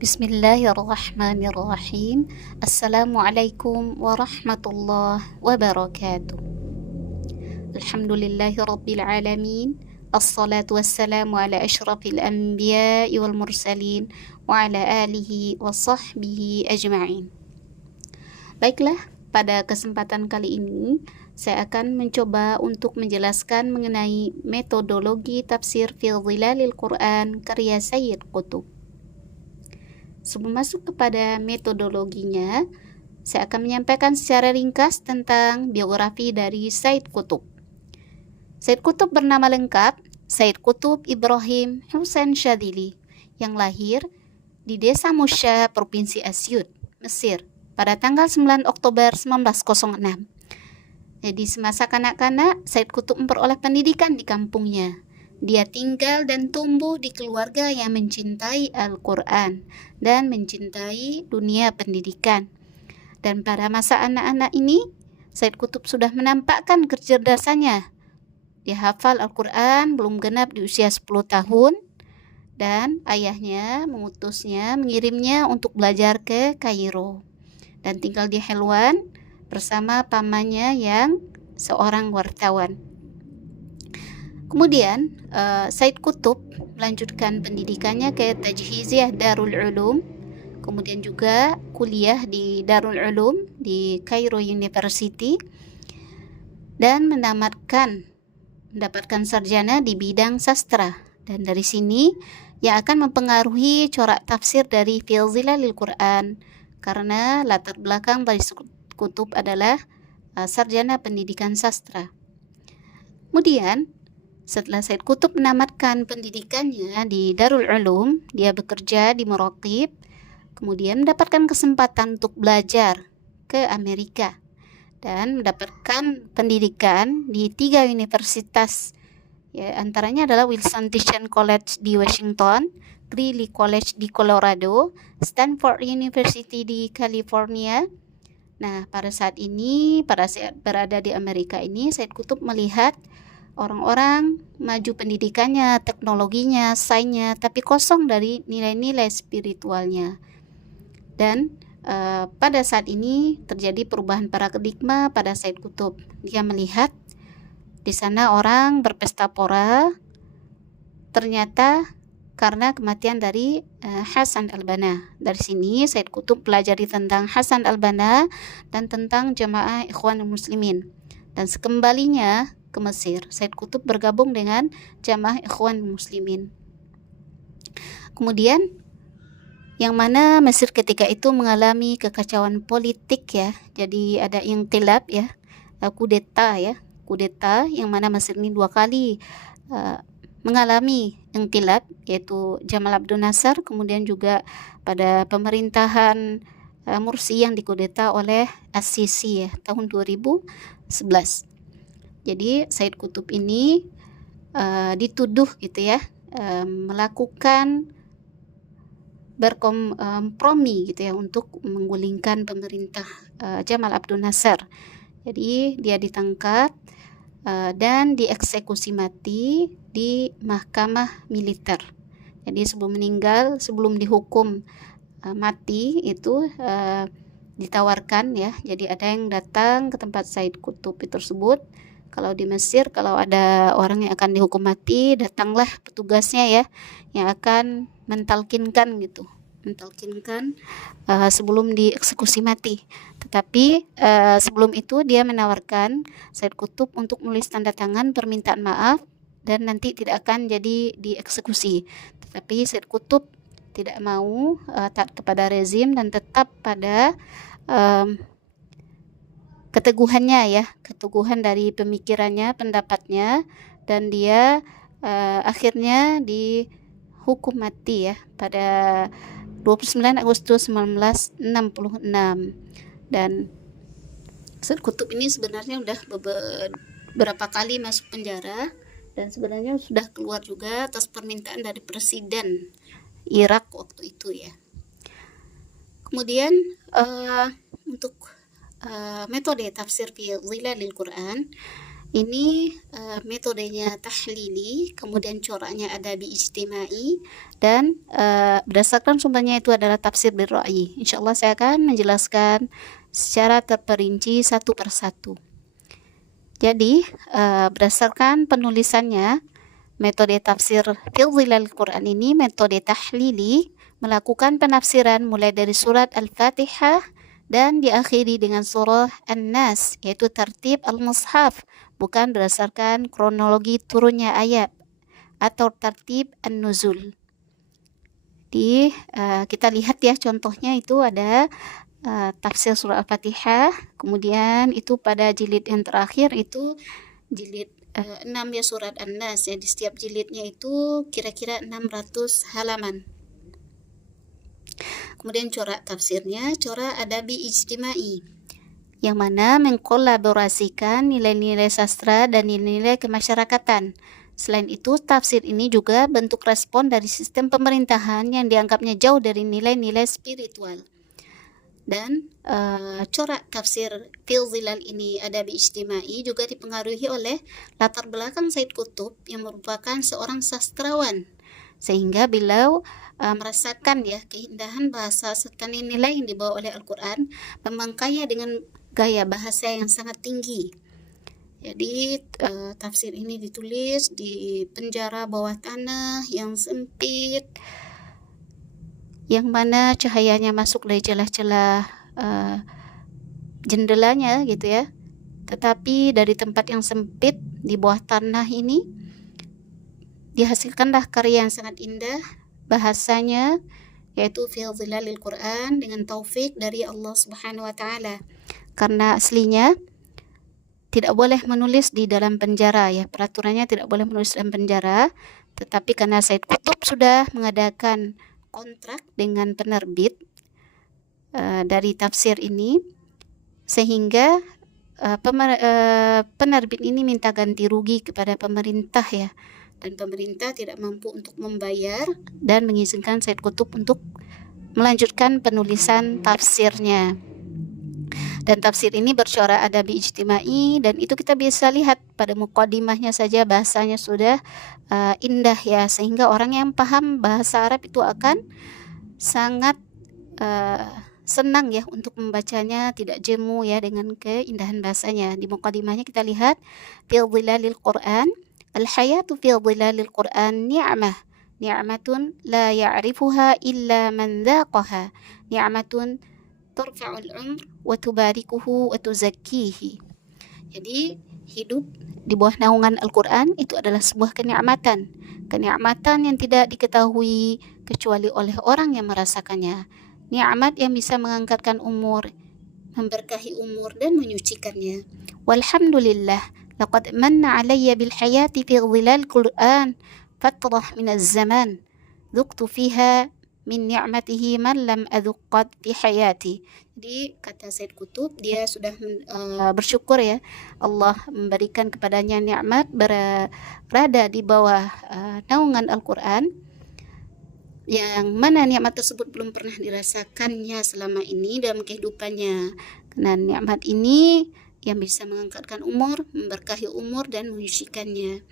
Bismillahirrahmanirrahim. Assalamualaikum warahmatullahi wabarakatuh. Alhamdulillahirabbil alamin. Assalatu wassalamu ala asyrafil anbiya'i wal mursalin wa ala alihi wa sahbihi ajma'in. Baiklah, pada kesempatan kali ini saya akan mencoba untuk menjelaskan mengenai metodologi tafsir fi Dhilalil Quran karya Sayyid Qutb. Sebelum masuk kepada metodologinya, saya akan menyampaikan secara ringkas tentang biografi dari Sayyid Qutb. Sayyid Qutb bernama lengkap Sayyid Qutb Ibrahim Husain Syadzili, yang lahir di Desa Musya, Provinsi Asyut, Mesir, pada tanggal 9 Oktober 1906. Jadi semasa kanak-kanak, Sayyid Qutb memperoleh pendidikan di kampungnya. Dia tinggal dan tumbuh di keluarga yang mencintai Al-Quran dan mencintai dunia pendidikan. Dan pada masa anak-anak ini, Sayyid Qutb sudah menampakkan kecerdasannya. Dia hafal Al-Quran belum genap di usia 10 tahun, dan ayahnya mengirimnya untuk belajar ke Kairo dan tinggal di Helwan bersama pamannya yang seorang wartawan. Kemudian Sayyid Qutb melanjutkan pendidikannya ke Tajhiziyah Darul Ulum, kemudian juga kuliah di Darul Ulum di Cairo University, dan mendapatkan sarjana di bidang sastra. Dan dari sini yang akan mempengaruhi corak tafsir dari fi Dhilalil Quran, karena latar belakang dari Qutb adalah sarjana pendidikan sastra. Kemudian setelah Sayyid Qutb menamatkan pendidikannya di Darul Ulum, dia bekerja di Muraqib, kemudian mendapatkan kesempatan untuk belajar ke Amerika dan mendapatkan pendidikan di 3 universitas, ya, antaranya adalah Wilson Teaching College di Washington, Greeley College di Colorado, Stanford University di California. Nah, pada saat berada di Amerika ini, Sayyid Qutb melihat orang-orang maju pendidikannya, teknologinya, sainsnya, tapi kosong dari nilai-nilai spiritualnya. Dan pada saat ini terjadi perubahan paradigma pada Sayyid Qutb. Dia melihat di sana orang berpesta pora, ternyata karena kematian dari Hasan al-Banna. Dari sini Sayyid Qutb pelajari tentang Hasan al-Banna dan tentang Jamaah Ikhwanul Muslimin. Dan sekembalinya ke Mesir, Sayyid Qutb bergabung dengan Jamaah Ikhwanul Muslimin. Kemudian yang mana Mesir ketika itu mengalami kekacauan politik, ya. Jadi ada inqilab, ya, kudeta yang mana Mesir ini 2 kali mengalami inqilab, yaitu Jamal Abdel Nasser, kemudian juga pada pemerintahan Mursi yang dikudeta oleh As-Sisi, ya, tahun 2011. Jadi Sayyid Qutb ini dituduh gitu, ya, melakukan berkompromi gitu, ya, untuk menggulingkan pemerintah Jamal Abdel Nasser. Jadi dia ditangkap dan dieksekusi mati di mahkamah militer. Jadi sebelum dihukum mati itu ditawarkan, ya. Jadi ada yang datang ke tempat Sayyid Qutb tersebut. Kalau di Mesir, kalau ada orang yang akan dihukum mati, datanglah petugasnya, ya, yang akan mentalkinkan sebelum dieksekusi mati. Tetapi sebelum itu dia menawarkan Sayyid Qutb untuk menulis tanda tangan permintaan maaf dan nanti tidak akan jadi dieksekusi. Tetapi Sayyid Qutb tidak mau taat kepada rezim dan tetap pada keteguhan dari pemikirannya, pendapatnya, dan dia akhirnya dihukum mati, ya, pada 29 Agustus 1966. Dan Sayyid Qutb ini sebenarnya sudah beberapa kali masuk penjara dan sebenarnya sudah keluar juga atas permintaan dari Presiden Irak waktu itu, ya. Kemudian untuk metode tafsir fi Dhilalil Quran, Ini metodenya tahlili, kemudian coraknya adabi ijtimai, dan berdasarkan sumbernya itu adalah tafsir bil ra'yi. Insyaallah saya akan menjelaskan secara terperinci satu persatu. Jadi berdasarkan penulisannya, metode tafsir fil dhilal Quran ini metode tahlili, melakukan penafsiran mulai dari surat Al-Fatihah dan diakhiri dengan surah An-Nas, yaitu tertib al-mushaf, bukan berdasarkan kronologi turunnya ayat atau tertib an-nuzul. Kita lihat ya contohnya itu ada tafsir surah Al-Fatihah, kemudian itu pada jilid yang terakhir itu jilid 6 ya surat An-Nas ya, di setiap jilidnya itu kira-kira 600 halaman. Kemudian corak tafsirnya corak adabi ijtimai, yang mana mengkolaborasikan nilai-nilai sastra dan nilai-nilai kemasyarakatan. Selain itu, tafsir ini juga bentuk respon dari sistem pemerintahan yang dianggapnya jauh dari nilai-nilai spiritual. Dan corak tafsir fil dhilal ini adabi ijtimai juga dipengaruhi oleh latar belakang Said Qutb yang merupakan seorang sastrawan, sehingga beliau merasakan ya keindahan bahasa serta nilai yang dibawa oleh Al-Quran, memang kaya dengan gaya bahasa yang sangat tinggi. Jadi tafsir ini ditulis di penjara bawah tanah yang sempit, yang mana cahayanya masuk dari celah-celah jendelanya gitu ya. Tetapi dari tempat yang sempit di bawah tanah ini dihasilkanlah karya yang sangat indah bahasanya, yaitu fil dhilalil Quran, dengan taufik dari Allah Subhanahu wa taala. Karena aslinya tidak boleh menulis di dalam penjara ya, peraturannya tidak boleh menulis dalam penjara, tetapi karena Said Qutb sudah mengadakan kontrak dengan penerbit dari tafsir ini, sehingga penerbit ini minta ganti rugi kepada pemerintah ya, dan pemerintah tidak mampu untuk membayar dan mengizinkan Said Qutb untuk melanjutkan penulisan tafsirnya. Dan tafsir ini bercorak adabi ijtimai, dan itu kita bisa lihat pada muqaddimahnya saja bahasanya sudah indah ya, sehingga orang yang paham bahasa Arab itu akan sangat senang ya untuk membacanya, tidak jemu ya dengan keindahan bahasanya. Di muqaddimahnya kita lihat fil dhilalil Quran, al-hayatu fi dhilalil Quran ni'mah, ni'matun la ya'rifuha illa man dhaqaha, ni'matun turfa'ul umr wa tubarikuhu wa tuzakkihi. Jadi hidup di bawah naungan Al-Quran itu adalah sebuah kenikmatan, kenikmatan yang tidak diketahui kecuali oleh orang yang merasakannya, nikmat yang bisa mengangkatkan umur, memberkahi umur dan menyucikannya. Walhamdulillah, laqad manna alayya bil hayati fi dhilal Quran fatrah min az-zaman dhuqtu fiha min ni'matihi man lam adhuqqat fi hayati. Jadi kata Said Qutb, dia sudah bersyukur ya, Allah memberikan kepadanya nikmat berada di bawah naungan Al-Quran, yang mana nikmat tersebut belum pernah dirasakannya selama ini dalam kehidupannya. Karena nikmat ini yang bisa mengangkatkan umur, memberkahi umur dan menyucikannya.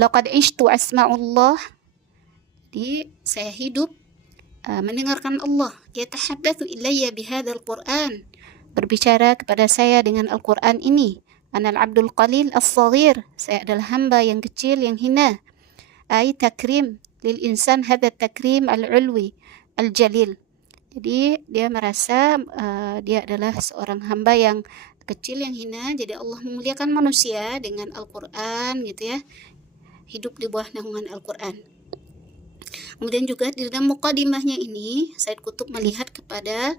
Laqad ishtu asma'ullah, jadi saya hidup mendengarkan Allah, yatahaddatsu ilayya bihadzal Qur'an, berbicara kepada saya dengan Al-Quran ini. Anal abdul qalil as-saghir, saya adalah hamba yang kecil yang hina. Ai takrim lil insan hadza takrim al-ulwi al-jalil. Jadi dia merasa dia adalah seorang hamba yang kecil yang hina, jadi Allah memuliakan manusia dengan Al-Quran gitu ya, hidup di bawah naungan Al-Quran. Kemudian juga di dalam muqaddimahnya ini Said Qutb melihat kepada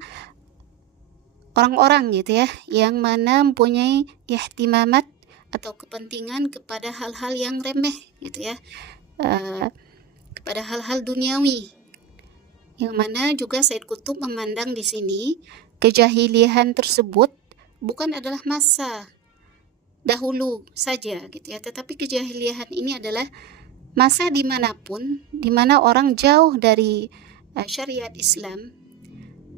orang-orang gitu ya, yang mana mempunyai ihtimamat atau kepentingan kepada hal-hal yang remeh gitu ya, kepada hal-hal duniawi, yang mana juga Said Qutb memandang di sini kejahilian tersebut bukan adalah masa dahulu saja gitu ya, tetapi kejahilian ini adalah masa dimanapun, dimana orang jauh dari syariat Islam,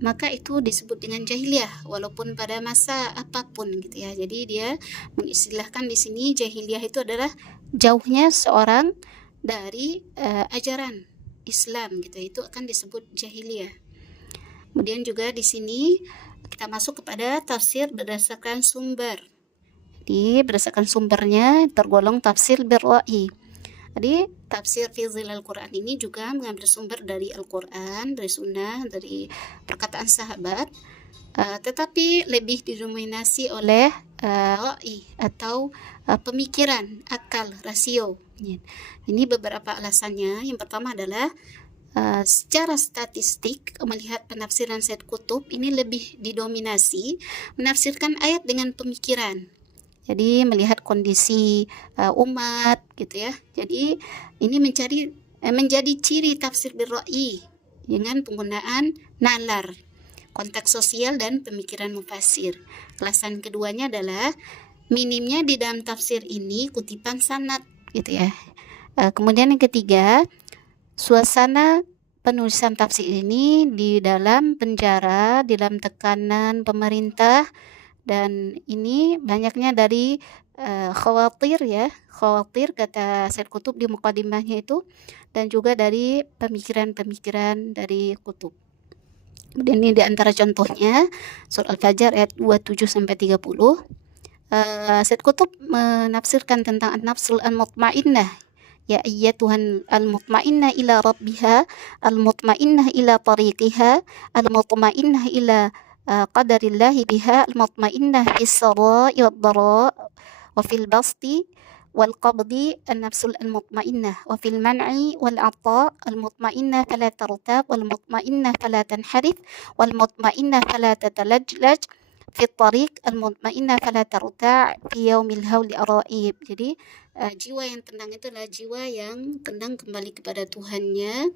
maka itu disebut dengan jahiliyah walaupun pada masa apapun gitu ya. Jadi dia mengistilahkan di sini jahiliyah itu adalah jauhnya seorang dari ajaran Islam gitu. Itu akan disebut jahiliyah. Kemudian juga di sini kita masuk kepada tafsir berdasarkan sumber. Jadi berdasarkan sumbernya tergolong tafsir birra'i. Jadi tafsir fi zilal Quran ini juga mengambil sumber dari Al-Quran, dari sunnah, dari perkataan sahabat, tetapi lebih didominasi oleh ra'i atau pemikiran, akal, rasio. Ini beberapa alasannya. Yang pertama adalah secara statistik melihat penafsiran Said Qutb ini lebih didominasi menafsirkan ayat dengan pemikiran. Jadi melihat kondisi umat gitu ya. Jadi ini menjadi ciri tafsir birra'i dengan penggunaan nalar, konteks sosial dan pemikiran mufassir. Alasan keduanya adalah minimnya di dalam tafsir ini kutipan sanad gitu ya. Kemudian yang ketiga, suasana penulisan tafsir ini di dalam penjara, di dalam tekanan pemerintah, dan ini banyaknya dari khawatir ya, khawatir kata Said Qutb di mukadimahnya itu, dan juga dari pemikiran-pemikiran dari Qutb. Kemudian ini di antara contohnya surah Al-Fajr ayat 27 sampai 30. Said Qutb menafsirkan tentang an-nafsul al-mutmainnah, ya ayyatuhan al-mutmainnah ila rabbiha, al-mutmainnah ila tariqiha, al-mutmainnah ila qadarillahi biha, al-mutmainnah fis sarai wad dara wa fil basti wal qabdi an-nafsul al-mutmainnah wa fil man'i wal ata al-mutmainnah fala tartab wal mutmainnah fala tanharif wal mutmainnah fala tatalajlaj fi tariq al-mutmainnah fala tarta' fi yaumil hauli araib. Jadi jiwa yang tenang itu adalah jiwa yang tenang kembali kepada Tuhannya,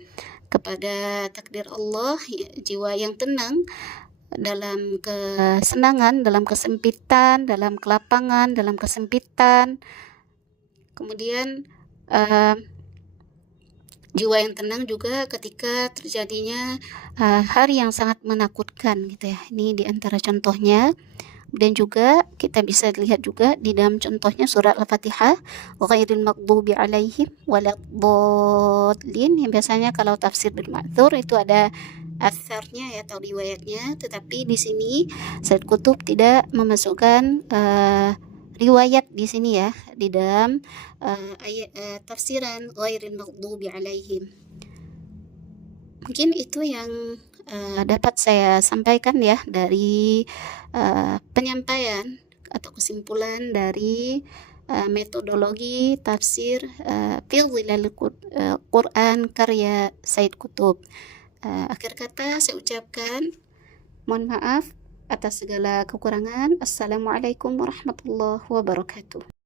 kepada takdir Allah, jiwa yang tenang dalam kesenangan, dalam kesempitan, dalam kelapangan, dalam kesempitan. Kemudian jiwa yang tenang juga ketika terjadinya hari yang sangat menakutkan gitu ya. Ini di antara contohnya. Dan juga kita bisa lihat juga di dalam contohnya surat Al-Fatihah, ghairil maghdubi alaihim waladdallin, yang biasanya kalau tafsir bil ma'thur itu ada asarnya ya atau riwayatnya, tetapi di sini Said Qutb tidak memasukkan riwayat di sini ya di dalam ayat tafsiran ghairil maghdubi alaihim. Mungkin itu yang dapat saya sampaikan ya dari penyampaian atau kesimpulan dari metodologi tafsir fi zilal Quran karya Said Qutb. Akhir kata saya ucapkan mohon maaf atas segala kekurangan. Assalamualaikum warahmatullahi wabarakatuh.